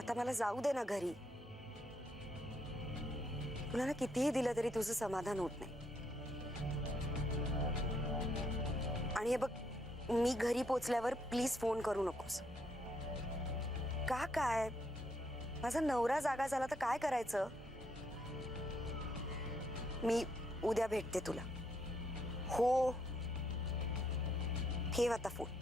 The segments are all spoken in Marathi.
आता मला जाऊ दे ना घरी. तुला ना कितीही दिलं तरी तुझं समाधान होत नाही. आणि हे बघ, मी घरी पोचल्यावर प्लीज फोन करू नकोस. का काय? माझा नवरा जागा झाला तर काय करायचं? मी उद्या भेटते तुला. हो, ठेव आता फोन.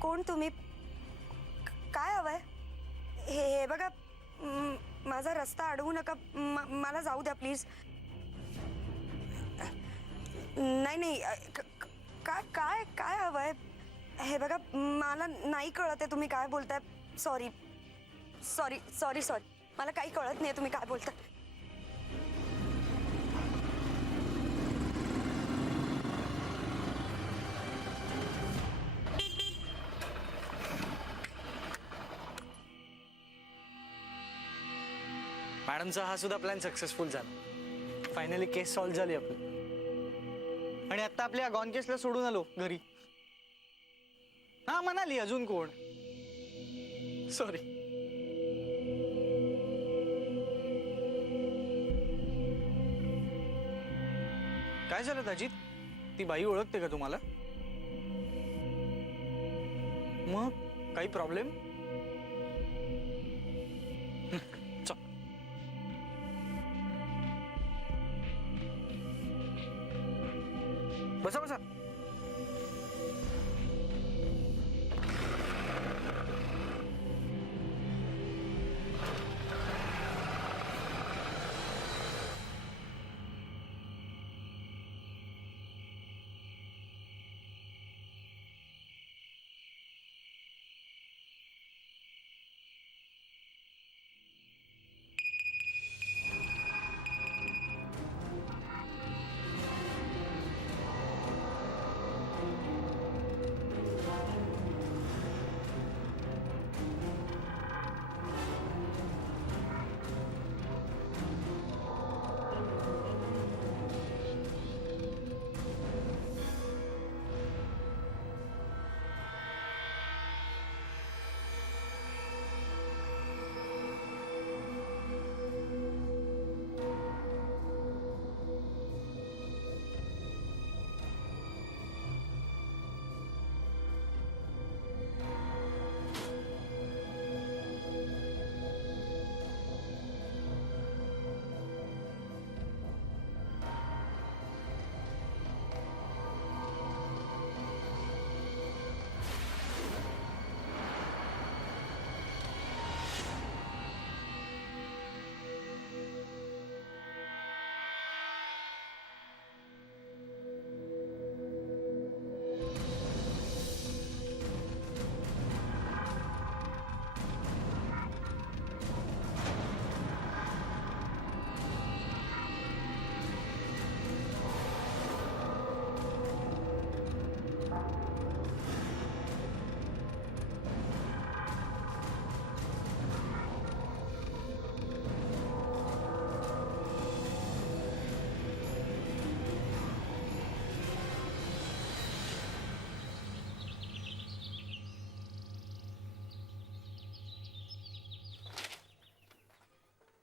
कोण तुम्ही? काय हवंय? हे बघा, माझा रस्ता अडवू नका. मला जाऊ द्या प्लीज. नाही नाही, काय काय काय हवंय? हे बघा, मला नाही कळत आहे तुम्ही काय बोलताय. सॉरी सॉरी सॉरी सॉरी, मला काही कळत नाही तुम्ही काय बोलताय. मॅडमचा हा सुद्धा प्लॅन सक्सेसफुल झाला. फायनली केस सॉल्व्ह झाली आपली. आणि आता आपल्या गॉन केसला सोडून आलो घरी. हा म्हणाली अजून कोण. सॉरी. काय झालं अजित? ती बाई ओळखते का तुम्हाला? मग काही प्रॉब्लेम? बसा बसा.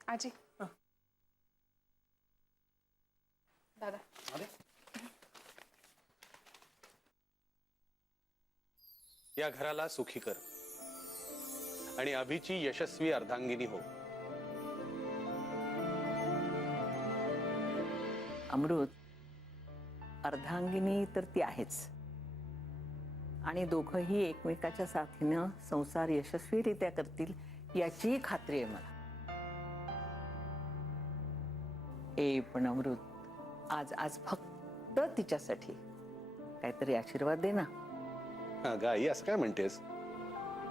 आजी. दादा. या घराला सुखी कर आणि अभिची यशस्वी अर्धांगिनी हो. अमृत, अर्धांगिनी तर ती आहेच आणि दोघंही एकमेकाच्या साथीनं संसार यशस्वीरित्या करतील याची खात्री आहे मला. पण अमृत, आज फक्त तिच्यासाठी काहीतरी आशीर्वाद दे ना. अगं आई, असं काय म्हणतेस?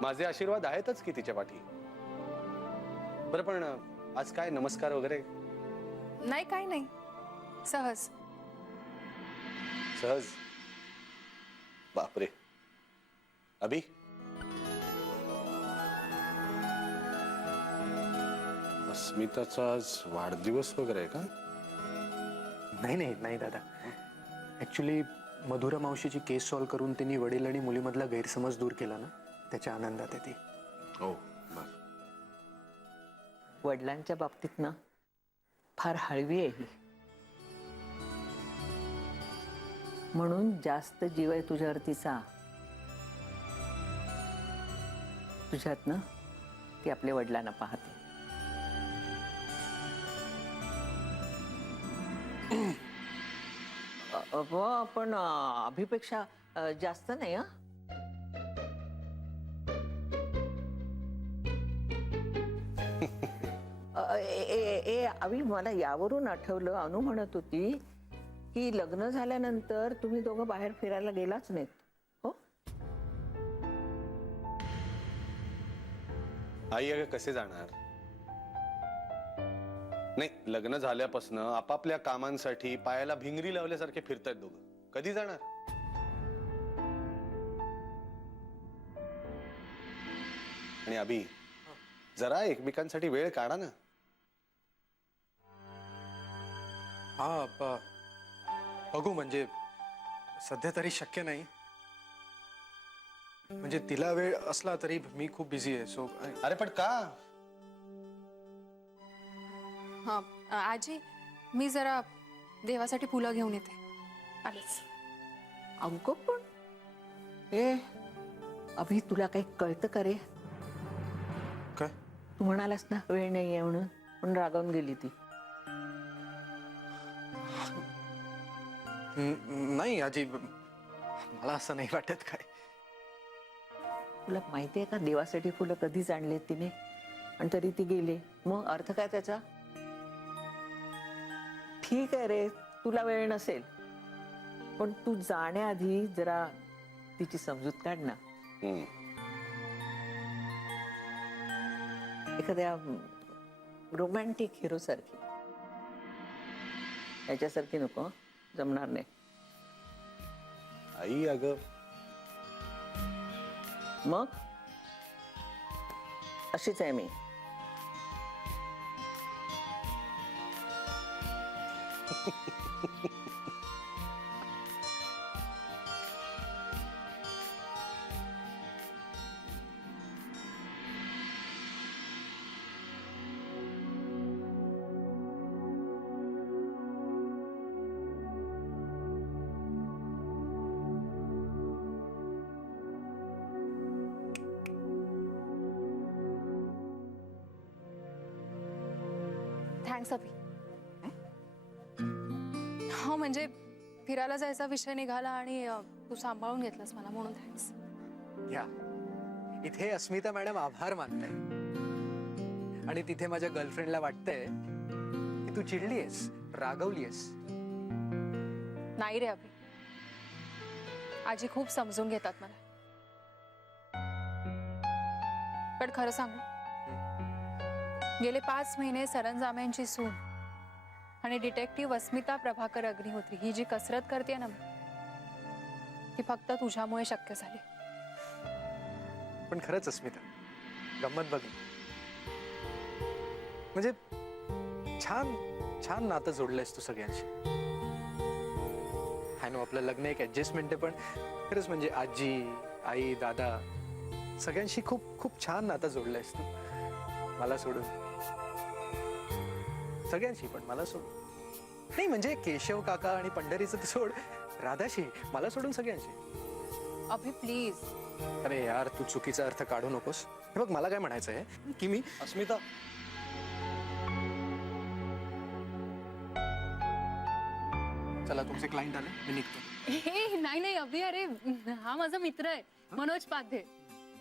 माझे आशीर्वाद आहेतच की तिच्या पाठी. बरं, पण आज काय नमस्कार वगैरे? नाही, काही नाही, सहज. सहज? बापरे. अभि, अस्मिताचा आज वाढदिवस वगैरे आहे का? नाही नाही नाही दादा, ऍक्च्युली मधुरा मावशीची केस सॉल्व्ह करून त्यांनी वडील आणि मुलीमधला गैरसमज दूर केला ना, त्याच्या आनंदात आहे ती. हो बर. वडिलांच्या बाबतीत ना फार हळवी आहे ही, म्हणून जास्त जीव आहे तुझ्यावर तिचा. तुझ्यात ना ती आपल्या वडिलांना पाहते. पण अभिपेक्षा जास्त नाही. अभि, मला यावरून आठवलं, अनु म्हणत होती की लग्न झाल्यानंतर तुम्ही दोघं बाहेर फिरायला गेलाच नाहीत. हो, आई अगं कसे जाणार? नाही, लग्न झाल्यापासून आपापल्या कामांसाठी पायाला भिंगरी लावल्यासारखे फिरतायत दोघं. कधी जाणार? आणि अभि, जरा एकमेकांसाठी वेळ काढा ना. हा बघू, म्हणजे सध्या तरी शक्य नाही. म्हणजे तिला वेळ असला तरी मी खूप बिझी आहे. सो अरे पण का? हा आजी, मी जरा देवासाठी फुलं घेऊन येते. आलेच. अगं पण अभि, तुला काही कळतं का रे? काय? तू म्हणालास ना वेळ नाहीये म्हणून, पण रागावून गेली ती. नाही आजी, मला असं नाही वाटत. काय तुला माहिती आहे का देवासाठी फुलं कधीच आणले तिने, आणि तरी ती गेली. मग अर्थ काय त्याचा? ठीक आहे रे, तुला वेळ नसेल, पण तू जाण्याआधी जरा तिची समजूत काढ ना. एखाद्या रोमॅन्टिक हिरो सारखी. याच्यासारखी नको, जमणार नाही. आई अगं, मग अशीच आहे मी. थँक्स अभि. हो, म्हणजे फिरायला जायचा विषय निघाला आणि तू सांभाळून घेतलास मला, म्हणून थँक्स. या इथे अस्मिता मॅडम आभार मानताय, आणि तिथे माझ्या गर्लफ्रेंडला वाटतंय की तू चिडलीयस, रागवलीयस. नाही रे अभि, आजी खूप समजून घेतात मला. पण खरं सांगू, गेले 5 महिने सरंजाम्यांची सून आणि डिटेक्टिव्ह अस्मिता प्रभाकर अग्निहोत्री ही जी कसरत करते ना, ती फक्त तुझ्यामुळे शक्य झाली. पण खरंच अस्मिता, गंमत बघ, म्हणजे छान छान नातं जोडलंयस तू सगळ्यांशी. हाय नो, आपलं लग्न एक ऍडजस्टमेंट आहे, पण खरंच म्हणजे आजी, आई, दादा सगळ्यांशी खूप खूप छान नातं जोडलंयस तू. मला सोडून सगळ्यांशी, पण मला सोडून नाही. म्हणजे केशव काका आणि पंढरीचं तर सोड, राधाशी, मला सोडून सगळ्यांशी. अभि प्लीज. अरे यार, तू चुकीचा अर्थ काढू नकोस. हे बघ, मला काय म्हणायचं आहे की मी अस्मिता, चला, तुमचे क्लायंट आले, मी निघतो. हे नाही नाही अभि, अरे हा माझा मित्र आहे मनोज पाध्ये.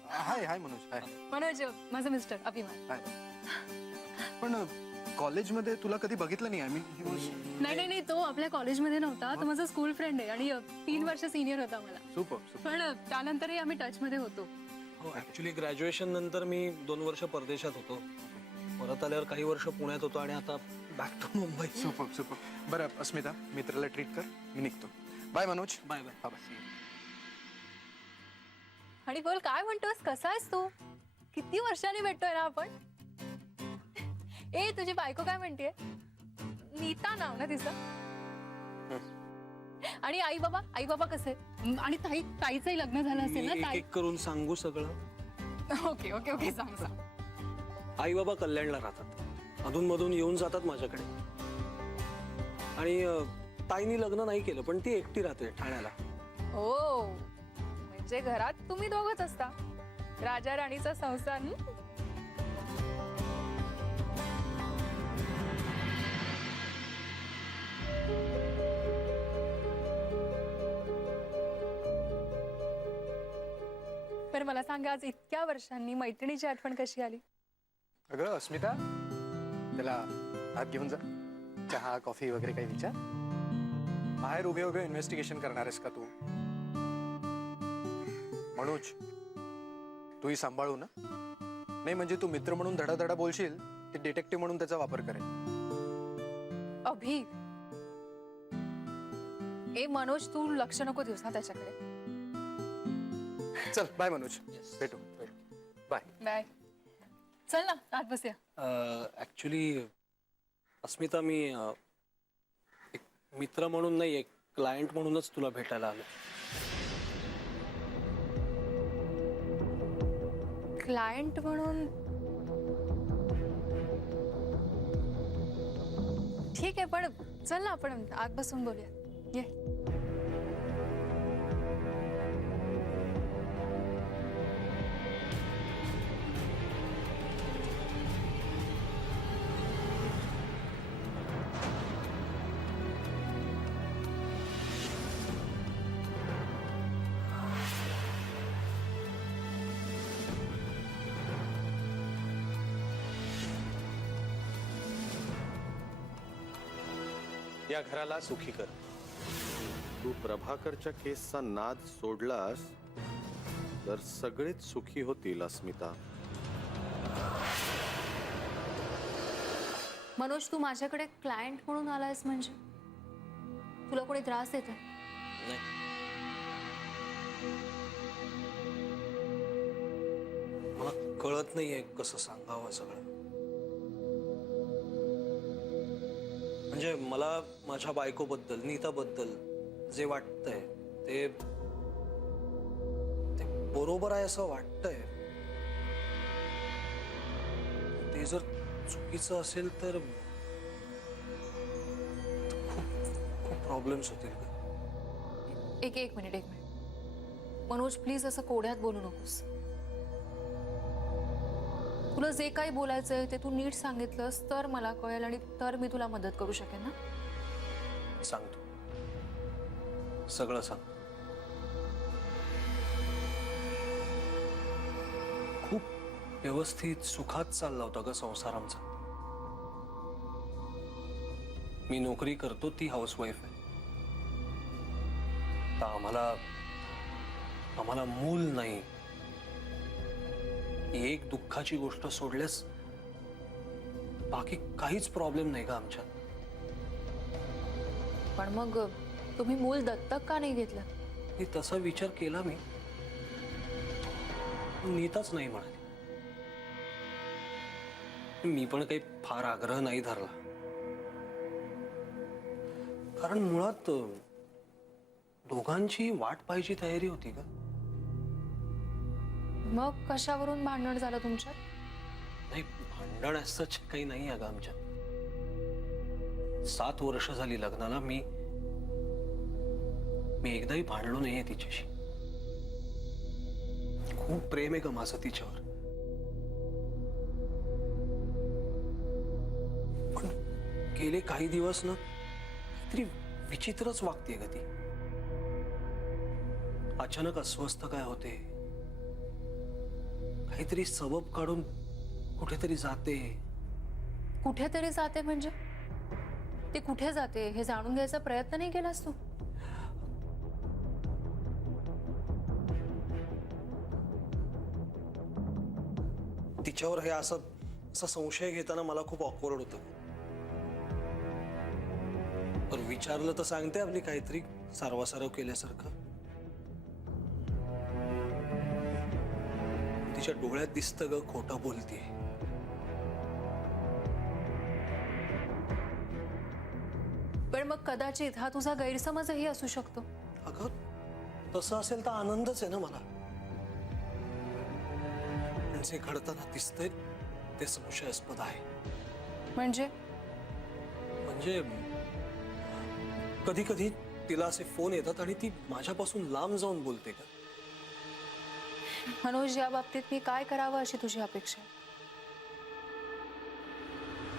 हाय हाय मनोज. हाय मनोज माझा मिस्टर अभिमान. हाय. पण कॉलेजमध्ये तुला कधी बघितलं नाही. आय मीन, नाही नाही नाही, तो आपल्या कॉलेजमध्ये नव्हता, तो माझा स्कूल फ्रेंड आहे आणि 3 वर्ष सिनियर होता मला. Super super. पण त्यानंतरही आम्ही टच मध्ये होतो. हो, ऍक्च्युली ग्रॅज्युएशन नंतर मी 2 वर्ष परदेशात होतो. परत आल्यावर काही वर्ष पुण्यात होतो आणि आता back to Mumbai. Super super. बरं अस्मिता, मित्राला ट्रीट कर, मी निघतो. बाय मनोज. Bye bye. हा, बाय. आणि बोल काय म्हणतोस, कसा आहेस तू? किती वर्षांनी भेटतोय ना आपण. ए तुझी बायको काय म्हणतेय? नीता नाव ना तिचं. आणि आई बाबा कसे? आणि ताईचंही लग्न झालं असेल ना? एक ताई एक करून सांगू सगळं. ओके ओके ओके सांग सांग. आई बाबा कल्याणला राहतात, अधून मधून येऊन जातात माझ्याकडे. आणि ताईनी लग्न नाही केलं, पण ती एकटी राहते ठाण्याला. ओ म्हणजे घरात तुम्ही दोघच असता, राजा राणीचा संसार. पण मला सांगा, आज इतक्या वर्षांनी मैत्रिणीची आठवण कशी आली? अगं अस्मिता, त्याला आत घेऊन जा. चहा कॉफी वगैरे काही विचार. बाहेर उभे उभे इन्व्हेस्टिगेशन करणार आहेस का तू? मनोज, तूही सांभाळू ना. नाही म्हणजे तू मित्र म्हणून धडाधडा बोलशील, ते डिटेक्टिव्ह म्हणून त्याचा वापर करेल. अभि, ए मनोज, तू लक्ष नको देऊस ना त्याच्याकडे. चल बाय मनोज, भेटू बाय. बाय. चल ना आत बसूया. ऍक्च्युली अस्मिता, मी एक मित्र म्हणून नाही, एक क्लायंट म्हणूनच तुला भेटायला आलो. क्लायंट म्हणून? ठीक आहे, पण चल ना आपण आत बसून बोलूया. ये. या घराला सुखी कर. तू प्रभाकरच्या केसचा नाद सोडलास तर सगळेच सुखी होतील अस्मिता. मनोज, तू माझ्याकडे क्लायंट म्हणून आलायस म्हणजे तुला कोणी त्रास देत? नाही, मला कळत नाहीये कसं सांगावं सगळं. म्हणजे मला माझ्या बायकोबद्दल, नीताबद्दल जे वाटतंय ते बरोबर आहे असं वाटतंय. ते जर चुकीचं असेल तर खूप प्रॉब्लेम्स होतील. एक मिनिट. मनोज, प्लीज असं कोड्यात बोलू नकोस. तुला जे काही बोलायचंय ते तू नीट सांगितलंस तर मला कळेल, आणि तर मी तुला मदत करू शकेन ना. सांगतो, सगळं सांग. खूप व्यवस्थित सुखात चालला होता ग संसार आमचा. मी नोकरी करतो, ती हाऊसवाईफ आहे. तर आम्हाला मूल नाही. एक दुःखाची गोष्ट सोडल्यास बाकी काहीच प्रॉब्लेम नाही का आमच्यात. पण मग तुम्ही मूल दत्तक का नाही घेतलं? मी तसा विचार केला, नीताच नाही म्हणाली. मी पण काही फार आग्रह नाही धरला, कारण मुळात दोघांची वाट पाहायची तयारी होती का. मग कशावरून भांडण झालं तुमच्यात? नाही, भांडण असं काही नाही अगं आमच्यात. 7 वर्ष झाली लग्नाला. मी एकदाही भांडलो नाहीये तिच्याशी. खूप प्रेम आहे ग माझं तिच्यावर. पण गेले काही दिवस ना काहीतरी विचित्रच वागते ग ती. अचानक अस्वस्थ काय होते, काहीतरी सबब काढून कुठेतरी जाते. कुठेतरी जाते म्हणजे? ते कुठे जाते हे जाणून घ्यायचा प्रयत्न नाही केलास तू? तिच्यावर हे असा संशय घेताना मला खूप ऑकवर्ड होतं. पण विचारलं तर सांगते आपली काहीतरी सारवासारव केल्यासारखं. तिच्या डोळ्यात दिसतं ग खोटं बोलते. पण मग कदाचित हा तुझा गैरसमजही असू शकतो. अगं तसं असेल तर आनंदच आहे ना मला. पण जे घडताना दिसतंय ते संशयास्पद आहे. म्हणजे म्हणजे कधी कधी तिला असे फोन येतात आणि ती माझ्यापासून लांब जाऊन बोलते का. मनोज, या बाबतीत मी काय करावं अशी तुझी अपेक्षा आहे?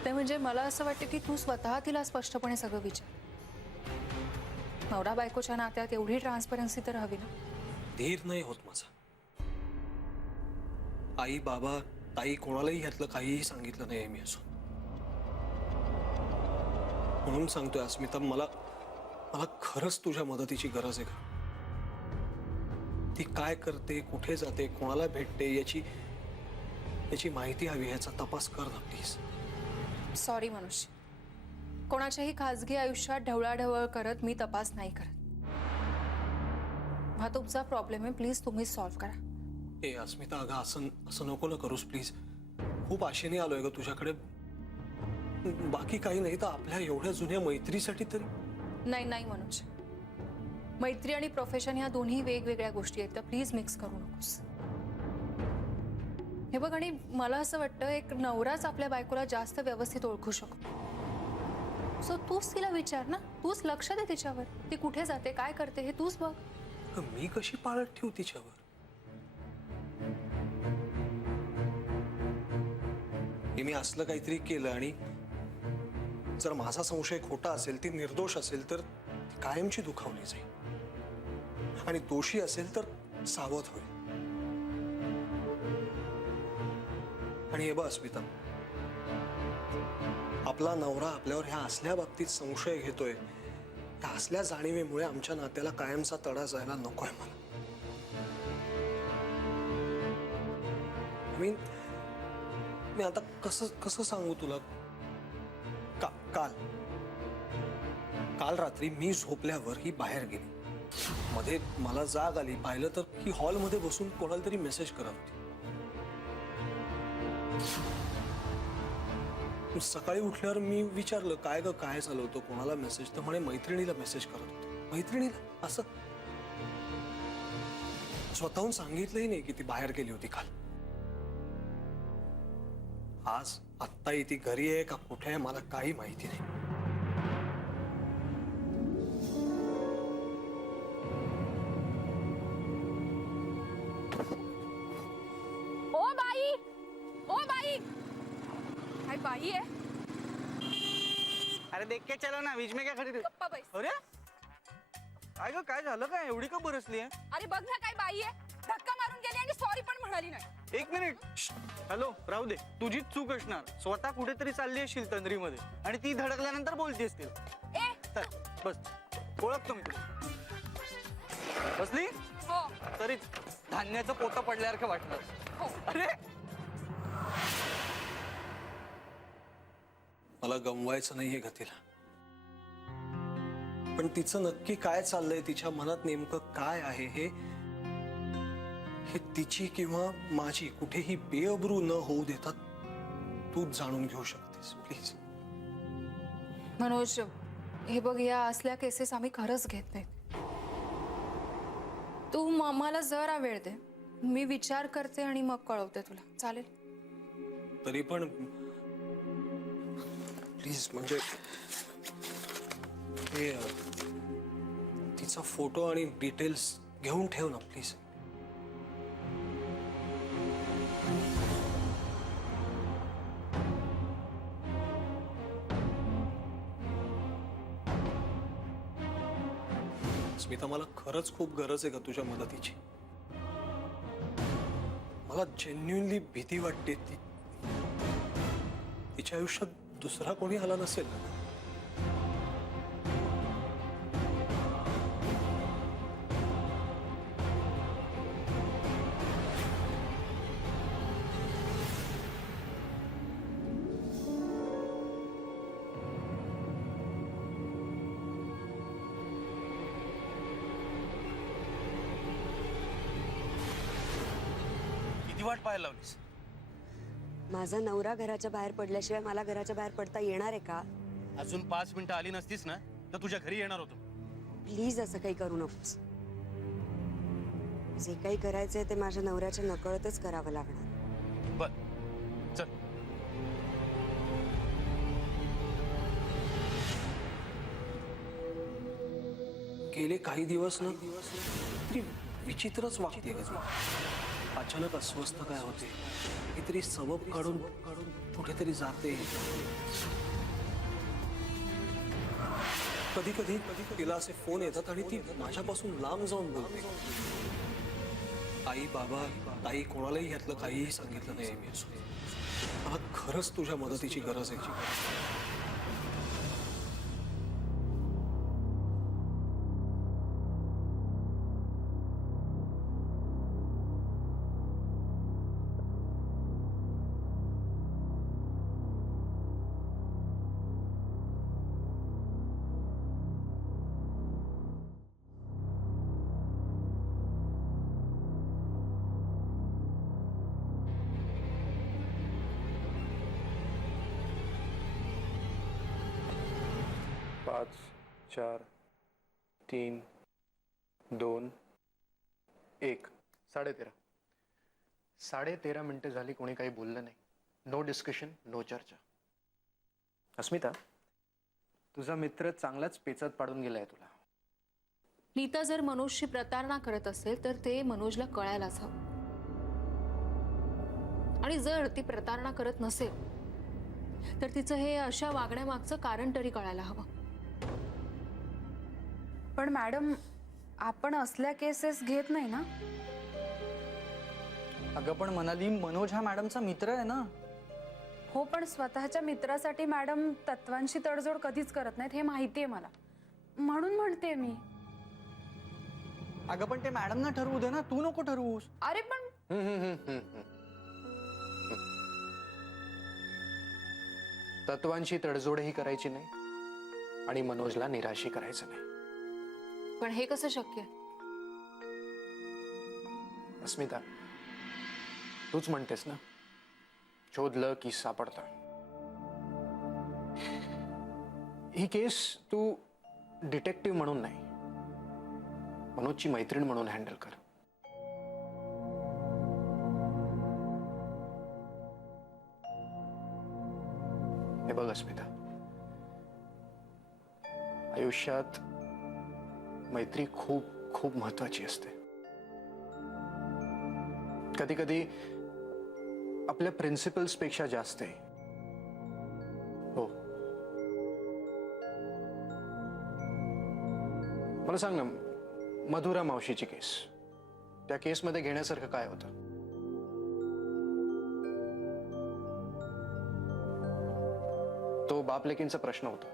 ते म्हणजे मला असं वाटतं की तू स्वतः तिला स्पष्टपणे सगळं विचार. नवरा बायकोच्या नात्यात एवढी ट्रान्सपरन्सी तर हवी ना. धीर नाही होत माझा. आई बाबा ताई कोणालाही ह्यातलं काहीही सांगितलं नाही मी अजून. म्हणून सांगतोय अस्मिता, मला मला खरंच तुझ्या मदतीची गरज आहे का. ती काय करते, कुठे जाते, कोणाला भेटते याची माहिती हवी. याचा तपास कर ना प्लीज. सॉरी मनोज, कोणाच्याही खाजगी आयुष्यात ढवळाढवळ करत मी तपास नाही करत. हा तुमचा प्रॉब्लेम आहे, प्लीज तुम्हीच सॉल्व्ह करा. ए अस्मिता, अगं असं नको ना करूस प्लीज. खूप आशेने आलोय ग तुझ्याकडे. बाकी काही नाही तर आपल्या एवढ्या जुन्या मैत्रीसाठी तरी. नाही नाही मनोज, मैत्री आणि प्रोफेशन ह्या दोन्ही वेगवेगळ्या गोष्टी आहेत, तर प्लीज मिक्स करू नकोस. हे बघ, आणि मला असं वाटतं एक नवराच आपल्या बायकोला जास्त व्यवस्थित ओळखू शकतो. सो तूच तिला विचार ना, तूच लक्ष दे तिच्यावर. ती कुठे जाते, काय करते हे तूच बघ. मी कशी पाळत ठेवू तिच्यावर. हे मी असलं काहीतरी केलं आणि जर माझा संशय खोटा असेल, ती निर्दोष असेल तर ती कायमची दुखावली जाईल. आणि दोषी असेल तर सावध होईल. आणि हे बघ अस्मिता, आपला नवरा आपल्यावर ह्या असल्या बाबतीत संशय घेतोय, ह्या असल्या जाणीवेमुळे आमच्या नात्याला कायमचा तडा जायला नकोय मला. मी आता कसं सांगू तुला. काल रात्री मी झोपल्यावर ही बाहेर गेली. मध्ये मला जाग आली, पाहिलं तर ही हॉलमध्ये बसून कोणाला तरी मेसेज करत होती. सकाळी उठल्यावर मी विचारलं, काय ग काय चालू होतं, कोणाला मेसेज. तर म्हणे मैत्रिणीला मेसेज करत होती. मैत्रिणीला असं स्वतःहून सांगितलंही नाही की ती बाहेर गेली होती काल. आज आत्ताही ती घरी आहे का कुठे आहे मला काही माहिती नाही. ओ बाई, ओ बाई, काय बाई आहे? अरे देख के चलो ना, बीच में क्या खड़ी रही? गप्पा बैस. अरे काय ग, काय झालं काय, एवढी का बरसली आहे? अरे बघ ना, काय बाई आहे, धक्का मारून गेली आणि सॉरी पण म्हणाली नाही. एक मिनिट. हॅलो, राहू दे, तुझीच चूक असणार. स्वतः कुठेतरी चालली असशील तंद्रीमध्ये आणि ती धडकल्यानंतर बोलती असतील. ए चल बस, ओळखतो मी तुला. बसली हो तरी धान्याचं पोतं पडल्यासारखं वाटलं. हो. अरे मला गमवायचं नाहीये का तिला. पण तिचं नक्की काय चाललंय, तिच्या मनात नेमकं काय आहे हे तिची किंवा माझी कुठेही बेअब्रू न होऊ देतात तूच जाणून घेऊ शकतेस प्लीज. मनोज, हे बघ, या असल्या केसेस आम्ही खरंच घेत नाहीत. तू मला जरा वेळ दे, मी विचार करते आणि मग कळवते तुला. चालेल? तरी पण प्लीज, म्हणजे हे तिचा फोटो आणि डिटेल्स घेऊन ठेव ना प्लीज. स्मिता, मला खरंच खूप गरज आहे का तुझ्या मदतीची. मला जेन्युइनली भीती वाटते. तिच्या आयुष्यात दुसरा कोणी आला नसेल. वाट पाहायला लावलीस? माझा नवरा घराच्या बाहेर पडल्याशिवाय मला घराच्या बाहेर पडता येणार आहे का? अजून 5 मिनिटं आली नसतीस ना तर तुझ्या घरी येणार होतो. प्लीज असं काही करू नकोस. जे काही करायचंय ते माझ्या नवऱ्याच्या नकळतच करावं लागणार. बर चल. गेले काही दिवस ना तरी विचित्रच वागते ग तू. अचानक अस्वस्थ काय होते, काहीतरी सबब काढून कुठेतरी जाते. कधी कधी तिला असे फोन येतात आणि ती माझ्यापासून लांब जाऊन बोलते. आई बाबा ताई कोणालाही यातलं काहीही सांगितलं नाही मी. मला खरंच तुझ्या मदतीची गरज आहे. पाच, 4, 3, 2, 1. 13:30. 13:30 मिनिटं झाली, कोणी काही बोललं नाही. नो डिस्कशन, नो चर्चा. अस्मिता, तुझा मित्र चांगलाच पेचात पाडून गेलाय तुला. नीता जर मनोजची प्रतारणा करत असेल तर ते मनोजला कळायलाच हवं. आणि जर ती प्रतारणा करत नसेल तर तिचं हे अशा वागण्यामागचं कारण तरी कळायला हवं. पण मॅडम, आपण असल्या केसेस घेत नाही ना. अगं पण मनाली, मनोज हा मॅडमचा मित्र आहे ना. हो, पण स्वतःच्या मित्रासाठी मॅडम तत्वांशी तडजोड कधीच करत नाहीत, हे माहिती आहे मला. म्हणून म्हणते मी. अगं पण ते मॅडमना ठरवू दे ना, तू नको ठरवूस. अरे पण तत्वांची तडजोडही करायची नाही आणि मनोजला निराशी करायचं नाही. पण हे कसं शक्य आहे? अस्मिता, तूच म्हणतेस ना, शोधलं की सापडतं. ही केस तू डिटेक्टिव्ह म्हणून नाही, मनोजची मैत्रीण म्हणून हँडल कर. हे बघ अस्मिता, आयुष्यात मैत्री खूप खूप महत्वाची असते. कधी कधी आपल्या प्रिन्सिपल्स पेक्षा जास्त आहे. हो, मला सांग ना, मधुरा मावशीची केस, त्या केसमध्ये घेण्यासारखं काय होतं? तो बाप लेकींचा प्रश्न होता,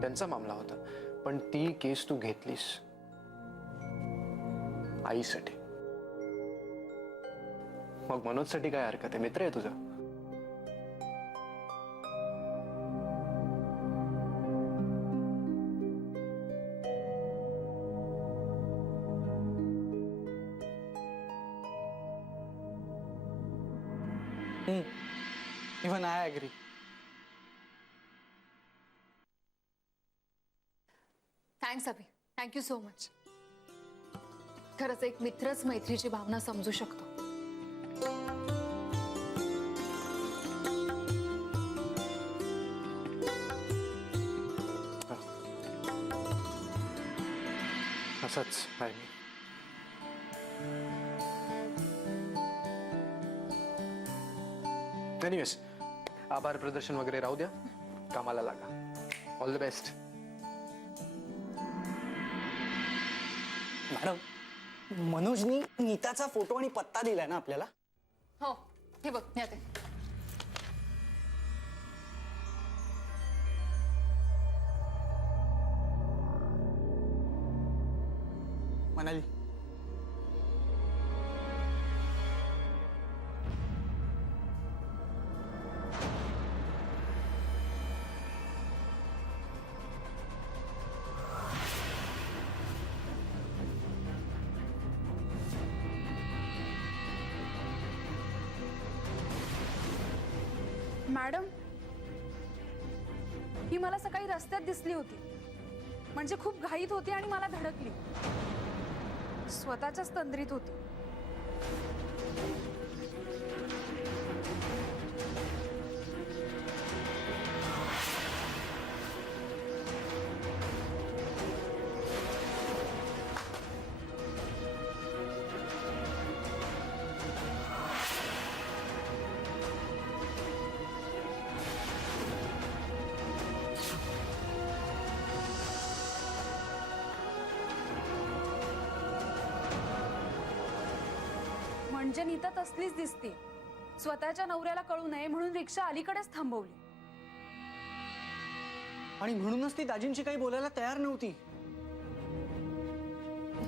त्यांचा मामला होता. पण ती केस तू घेतलीस आईसाठी. मग मनोजसाठी काय हरकत आहे? मित्र आहे तुझा. Even I agree. Thanks Abhi, thank you so much. खरंच एक मित्रच मैत्रीची भावना समजू शकतो. असंच आहे मी. एनिवेज, आभार प्रदर्शन वगैरे राहू द्या, कामाला लागा. All the best. मॅडम, मनोजनी नीताचा फोटो आणि पत्ता दिलाय ना आपल्याला. हो, हे बघ यात. मनाली, मॅडम, ही मला सकाळी रस्त्यात दिसली होती. म्हणजे खूप घाईत होती आणि मला धडकली. स्वतःच्याच तंद्रीत होती. म्हणजे नीता तसलीच दिसते. स्वतःच्या नवऱ्याला कळू नये म्हणून रिक्षा अलीकडेच थांबवली. आणि म्हणूनच ती दाजींशी काही बोलायला तयार नव्हती.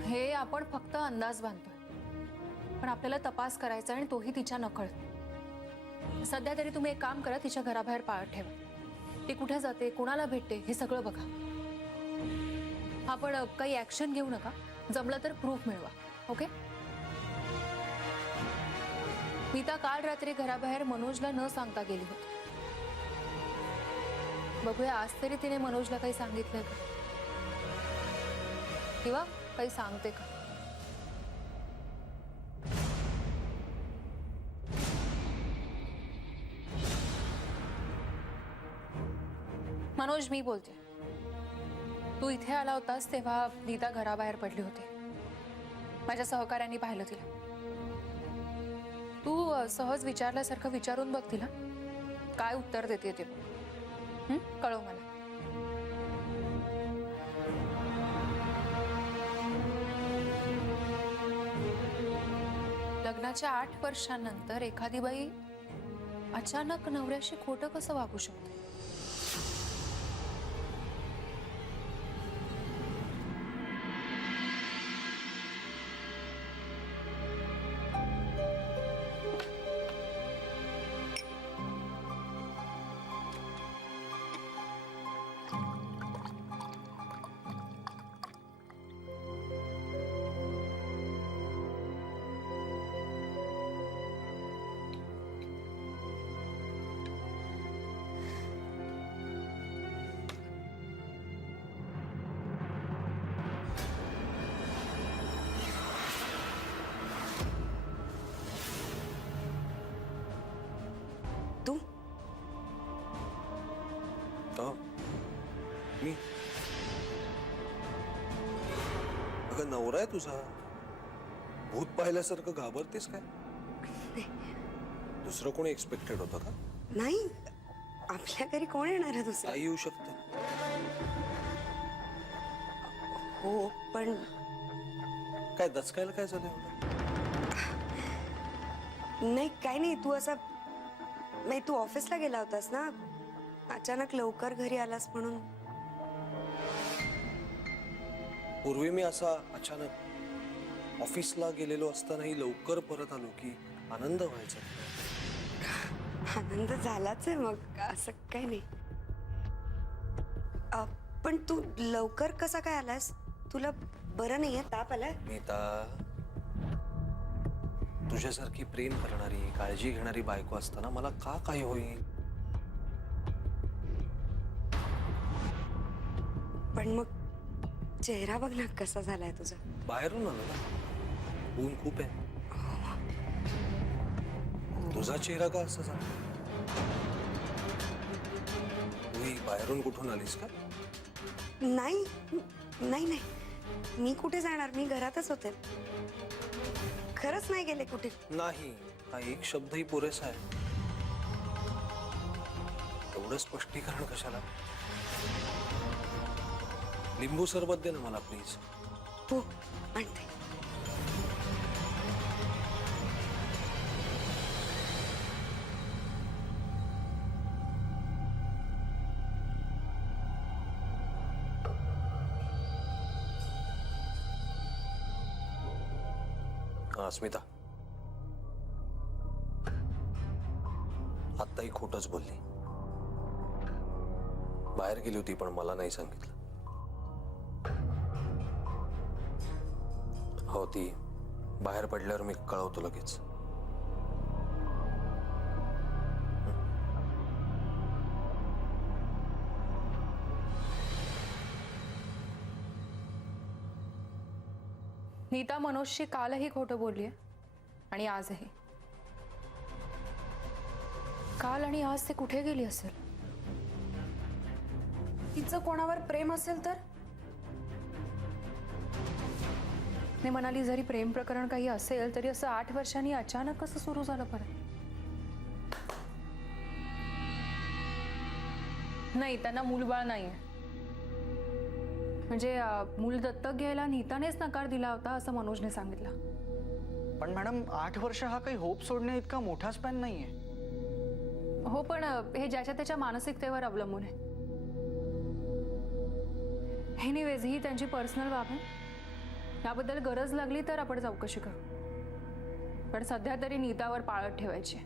हे आपण फक्त अंदाज बांधतोय, पण आपल्याला तपास करायचा आणि तोही तिच्या नकळत. सध्या तरी तुम्ही एक काम करा, तिच्या घराबाहेर पाळत ठेवा. ती कुठे जाते, कोणाला भेटते हे सगळं बघा. आपण काही ऍक्शन घेऊ नका. जमलं तर प्रूफ मिळवा. ओके? नीता काल रात्री घराबाहेर मनोजला न सांगता गेली होती. बघूया आज तरी तिने मनोजला काही सांगितलंय का, किंवा काही सांगते का. मनोज, मी बोलते. तू इथे आला होतास तेव्हा नीता घराबाहेर पडली होती. माझ्या सहकाऱ्यांनी पाहिलं तिला. तू सहज विचारल्यासारखं विचारून बघ तिला, काय उत्तर देते ते बघ. कळव मला. लग्नाच्या 8 वर्षांनंतर एखादी बाई अचानक नवऱ्याशी खोटं कसं वागू शकते? तू हा, मी अगं नवरा आहे तुझा. भूत पाहिल्यासारखं घाबरतेस काय? दुसरं कोणी एक्सपेक्टेड होतं का? नाही, आपल्या घरी कोण येणार आहे दुसरं? काही येऊ शकतं. हो, पण काय दचकायला काय झालं एवढं? नाही, काय नाही. तू असा नाही, तू ऑफिसला गेला होतास ना, अचानक लवकर घरी आलास म्हणून. पूर्वी मी असा अचानक ऑफिसला गेलेलो असतानाही लवकर परत आलो की आनंद व्हायचा. आनंद झालाच आहे मग, असं काही नाही. पण तू लवकर कसा काय आलास? तुला बरं नाहीये? ताप आलाय? नीता, तुझ्यासारखी प्रेम करणारी काळजी घेणारी बायको असताना मला का काही होईल? पण मग चेहरा बघ ना कसा झालाय तुझा. बाहेरून आलो ना, ऊन खूप आहे. तुझा चेहरा का असा झाला? तू बाहेरून कुठून आलीस का? नाही नाही नाही, मी कुठे जाणार? मी घरातच होते. खरंच नाही गेले कुठे. नाही, हा एक शब्दही पुरेसा आहे. एवढं स्पष्टीकरण कशाला? लिंबू सरबत दे ना मला प्लीज. हो, आणते. हा स्मिता, आत्ताही खोटच बोलली. बाहेर गेली होती पण मला नाही सांगितलं. हो, ती बाहेर पडल्यावर मी कळवतो लगेच. नीता मनोजशी कालही खोटं बोललीये आणि आजही. काल आणि आज ते कुठे गेली असेल? तिचं कोणावर प्रेम असेल तर? मी म्हणाली जरी प्रेम प्रकरण काही असेल तरी असं 8 वर्षांनी अचानक कसं सुरू झालं परत? नाही, त्यांना मूलबाळ नाहीये. म्हणजे मूल दत्तक घ्यायला नीतानेच नकार दिला होता असं मनोजने सांगितलं. पण मॅडम 8 वर्ष हा काही होप सोडण्या इतका मोठा स्पॅन नाहीये. हो, पण हे ज्याच्या त्याच्या मानसिकतेवर अवलंबून आहे. एनिवेज ही त्यांची पर्सनल बाब आहे. याबद्दल गरज लागली तर आपण चौकशी करू, पण सध्या तरी नीतावर पाळत ठेवायची.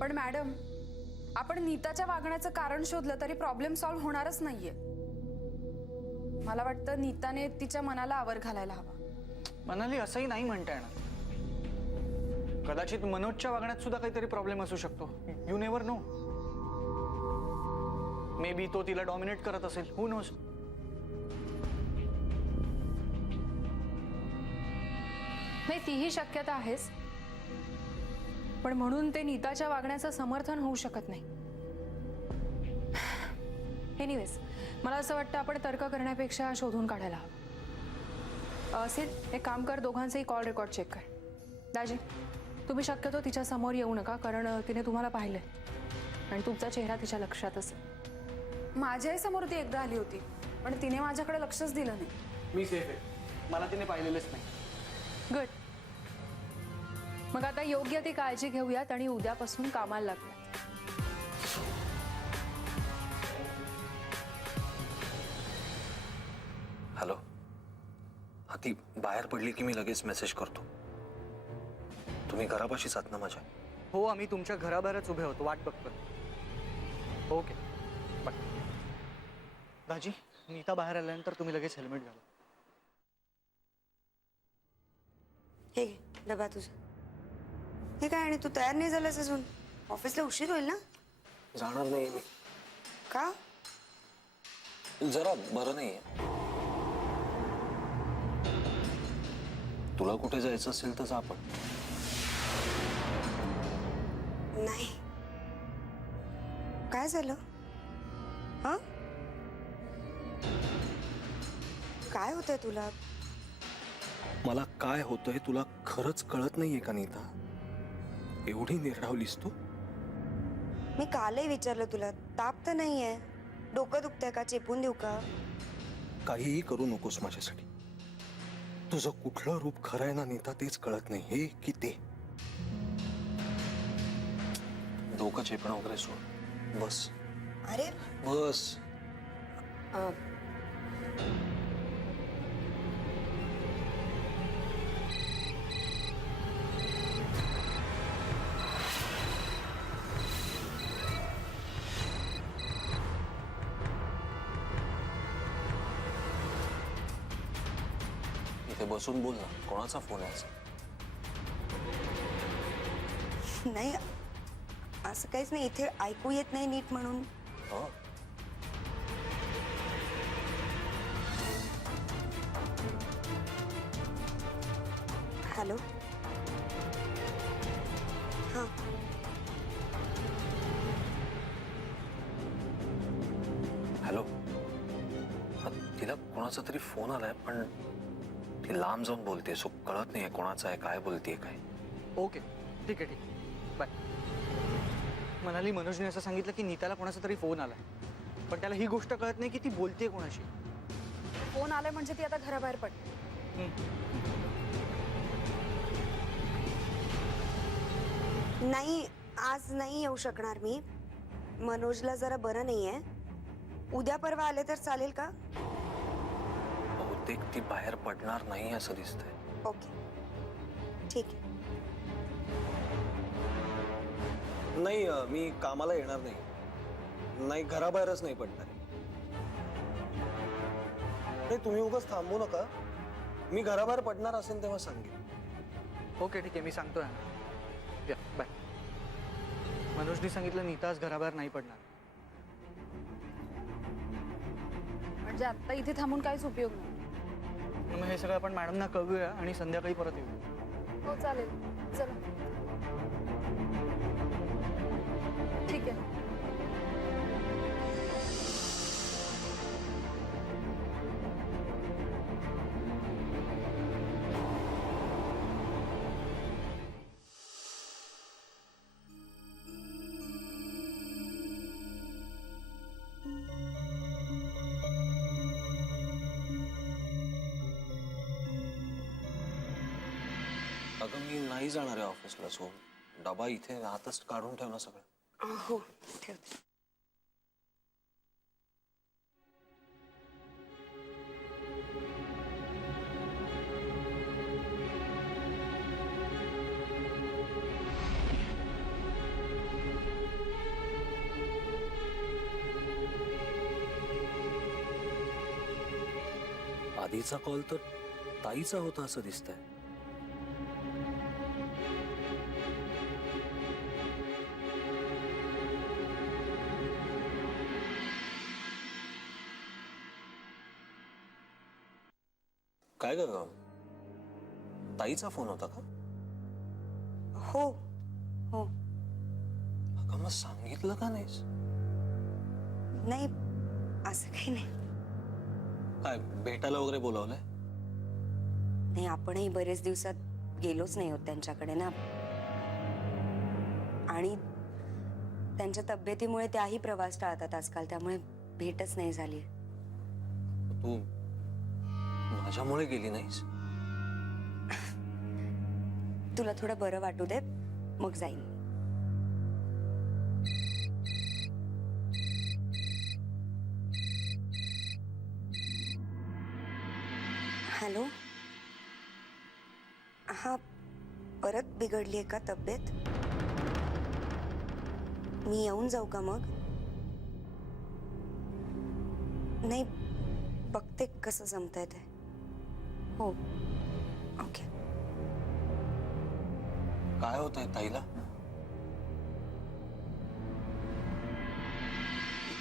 पण मॅडम, आपण नीताच्या वागण्याचं कारण शोधलं तरी प्रॉब्लेम सॉल्व्ह होणारच नाहीये. मला वाटतं नीताने तिच्या मनाला आवर घालायला हवा. मनाली असंही नाही म्हणता येणार. कदाचित मनोजच्या वागण्यात सुद्धा काहीतरी प्रॉब्लेम असू शकतो. You never know. Maybe तो तिला डॉमिनेट करत असेल. Who knows. नाही, तीही शक्यता आहेच, पण म्हणून ते नीताच्या वागण्याचं समर्थन होऊ शकत नाही. एनिवेज, मला असं वाटतं आपण तर्क करण्यापेक्षा शोधून काढायला हवं. असेल एक काम कर, दोघांचेही कॉल रेकॉर्ड चेक कर. दाजी, तुम्ही शक्यतो तिच्या समोर येऊ नका, कारण तिने तुम्हाला पाहिलंय आणि तुमचा चेहरा तिच्या लक्षात असेल. माझ्याही समोर ती एकदा आली होती, पण तिने माझ्याकडे लक्षच दिलं नाही. मी सेफ आहे. मला तिने पाहिलेलंच नाही. गुड. मग आता योग्य ती काळजी घेऊयात आणि उद्यापासून कामाला लागूयात. हॅलो. हा, ती बाहेर पडली की मी लगेच मेसेज करतो. तुम्ही घरापाशीच आहात ना माझ्या? हो, आम्ही तुमच्या घराबाहेरच उभे होतो, वाट बघतोय. Okay, bye. दाजी, नीता बाहेर आल्यानंतर तुम्ही लगेच हेल्मेट घाला. हे घे डबा तुझा. हे काय, आणि तू तयार नाही झालास अजून? ऑफिसला उशीर होईल ना? जाणार नाही मी. का? जरा बरं नाहीये. तुला कुठे जायचं असेल तर जा. आपण नाही. काय झालं? हा, काय होतंय तुला? मला काय होतंय तुला खरंच कळत नाहीये का नीता? एवढी निर्धावलीस तू? मी कालही विचारलं तुला, ताप तर नाहीये? डोकं दुखतंय का? चेपून देऊ का? काहीही करू नकोस माझ्यासाठी. तुझं कुठलं रूप खरं आहे ना नीता, तेच कळत नाही. हे की ते डोकं चेपणं वगैरे सोड. बस अरे बस. इथे बसून बोल ना. कोणाचा फोन आहे? नाही, असं काहीच नाही. इथे ऐकू येत नाही नीट म्हणून. हो. हॅलो. हां, हॅलो. हा, तिला कोणाचा तरी फोन आलाय, पण ती लांब जाऊन बोलते, सो कळत नाहीये कोणाचा आहे, काय बोलतेय काय. ओके, ठीक आहे, ठीक आहे. बाय. मनाली, मनोजने असं सांगितलं की नीताला कोणाचा तरी फोन आलाय, पण त्याला ही गोष्ट कळत नाही की ती बोलते कोणाशी. फोन आलाय म्हणजे ती आता घराबाहेर पडते. नाही, आज नाही येऊ शकणार मी. मनोजला जरा बरं नाहीये. उद्या परवा आले तर चालेल का? बहुतेक ती बाहेर पडणार नाही असं दिसतंय. ओके, ठीक आहे. नाही, मी कामाला येणार नाही. नाही, घराबाहेरच नाही पडणार. नाही, तुम्ही उगाच थांबू नका. मी घराबाहेर पडणार असेल तेव्हा सांगेन. ओके, ठीक आहे, मी सांगतोय. या, बाय. मनोजने सांगितलं नीता आज घराबाहेर नाही पडणार. म्हणजे आता इथे थांबून काहीच उपयोग नाही. मग हे सगळं आपण मॅडमना कळूया आणि संध्याकाळी परत येऊ. हो चालेल, चला. ठीक आहे. अगं मी नाही जाणार आहे ऑफिसला, सो डबा इथे आताच काढून ठेव ना सगळं. हो ठेवते. आधीचा कॉल तर ताईचा होता असं दिसतंय. काय ग, ताईचा फोन होता का? हो हो. अगं मग सांगितलं का नाहीस? नाही असं काही नाही. काय भेटायला वगैरे बोलावलंय? नाही, आपणही बरेच दिवसात गेलोच नाही होत त्यांच्याकडे ना. आणि त्यांच्या तब्येतीमुळे त्याही प्रवास टाळतात आजकाल, त्यामुळे भेटच नाही झाली. तू माझ्यामुळे गेली नाहीस? तुला थोडं बरं वाटू दे, मग जाईन. हॅलो. हा, परत बिघडलीये का तब्येत? मी येऊन जाऊ का मग? नाही, बघते कसं जमतंय ते. हो ओके. काय होतंय ताईला?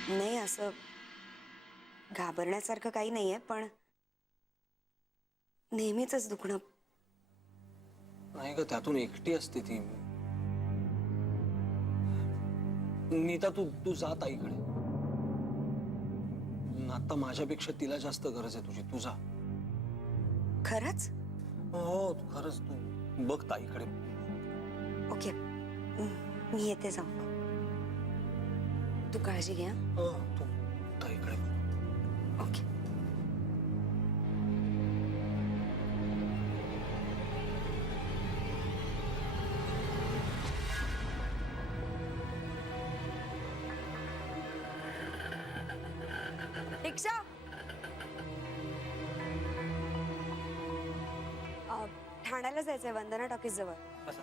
नाही, असं घाबरण्यासारखं काही नाहीये, पण नेहमीच दुखणं. नाही ग, त्यातून एकटी असते ती. नीता, तू जा ताईकडे. आता माझ्यापेक्षा तिला जास्त गरज आहे तुझी. तू जा. खरंच? हो खरंच, तू बघ ताईकडे. ओके, मी येते जाऊ. तू काळजी घ्या. हो, तू ताईकडे बघ. ओके. रिक्षा. ठाण्याला जायचंय, वंदना टॉकीज जवळ. असं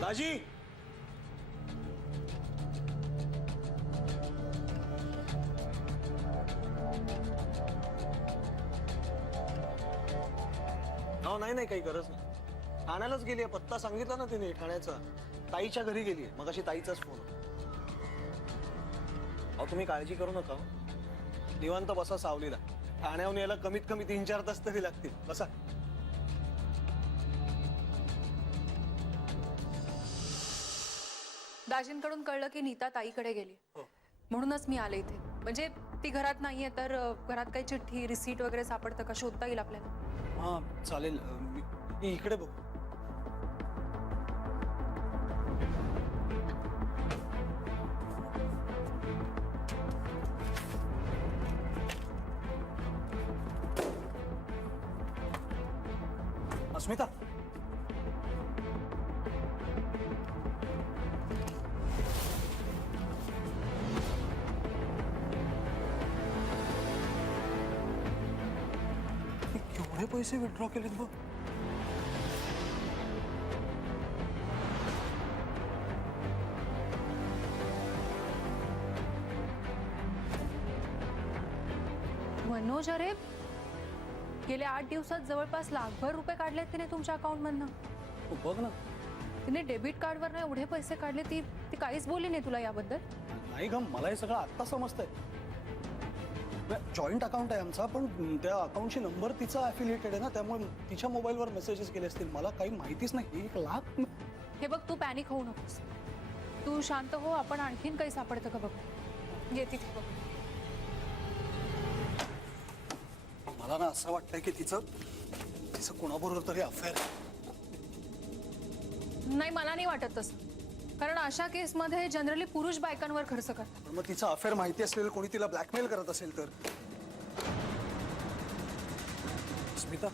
दाजी, हो नाही काही गरज नाही. ठाण्यालाच गेलीये. पत्ता सांगितला ना तिने ठाण्याचा. ताईच्या घरी गेलीये. मग अशी ताईचाच फोन होता. अहो तुम्ही काळजी करू नका. निवांत बसा सावलीला. ठाण्याहून यायला कमीत कमी 3-4 तास तरी लागतील. बसा. दाजींकडून कळलं की नीता ताईकडे गेली. म्हणूनच मी आले इथे. म्हणजे ती घरात नाहीये, तर घरात काही चिठ्ठी, रिसीट वगैरे सापडतं का शोधता येईल आपल्याला? हा चालेल. मी इकडे बघू. अस्मिता, केवढे पैसे विथड्रॉ केलेत बघ. मनोज, अरे गेल्या 8 दिवसात जवळपास लाखभर रुपये काढलेत तिने तुमच्या अकाउंटमधनं. तू बघ ना. तिने डेबिट कार्डवर एवढे पैसे काढले, ती ती काहीच बोलली नाही तुला याबद्दल? नाही ग, मला हे सगळं आत्ता समजतंय. जॉईंट अकाउंट आहे आमचा, पण त्या अकाउंटची नंबर तिचा अफिलिएटेड आहे ना, त्यामुळे तिच्या मोबाईलवर मेसेजेस गेले असतील. मला काही माहितीच नाही. 1 लाख. हे बघ, तू पॅनिक होऊ नकोस. तू शांत हो, आपण आणखीन काही सापडतं का बघ. येते ती बघ. मला ना असं वाटतंय की तिचं कोणाबरोबर तरी अफेअर आहे. नाही, मला नाही वाटत तसं. कारण अशा केसमध्ये जनरली पुरुष बायकांवर खर्च करतात. पण मग तिचा अफेअर माहिती असलेलं कोणी तिला ब्लॅकमेल करत असेल तर. स्मिता,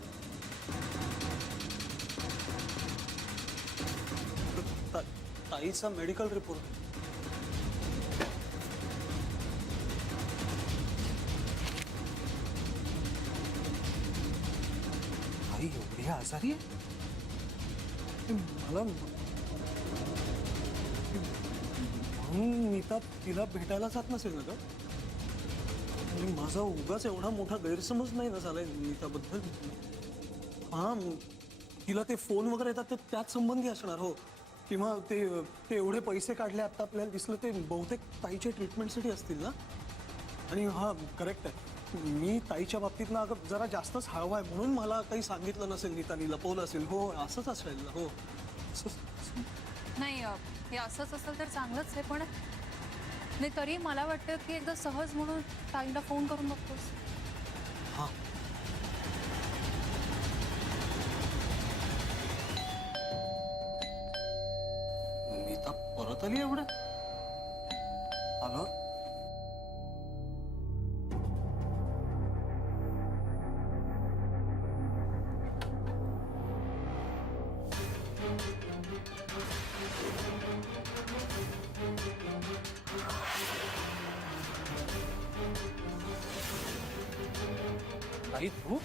ताईचा मेडिकल रिपोर्ट. आई एवढी आजारी आहे? मला म्हणून नीता तिला भेटायला जात नसेल ना ग? म्हणजे माझा उगाच एवढा मोठा गैरसमज नाही ना झालाय नीताबद्दल. हा, तिला ते फोन वगैरे येतात ते त्याच संबंधी असणार. हो, किंवा ते एवढे पैसे काढले आता आपल्याला दिसलं ते बहुतेक ताईच्या ट्रीटमेंटसाठी असतील ना. आणि हा करेक्ट आहे, मी ताईच्या बाबतीत ना अगं जरा जास्तच हळवा आहे म्हणून मला काही सांगितलं नसेल नीतानी, लपवलं असेल. हो, असंच असेल. हो, नाही, हे असंच असेल तर चांगलंच आहे, पण नाही तरी मला वाटतं की एकदा सहज म्हणून ताईला फोन करून बघतोस. हा. नीता परत आली एवढं? हॅलो. आई तू?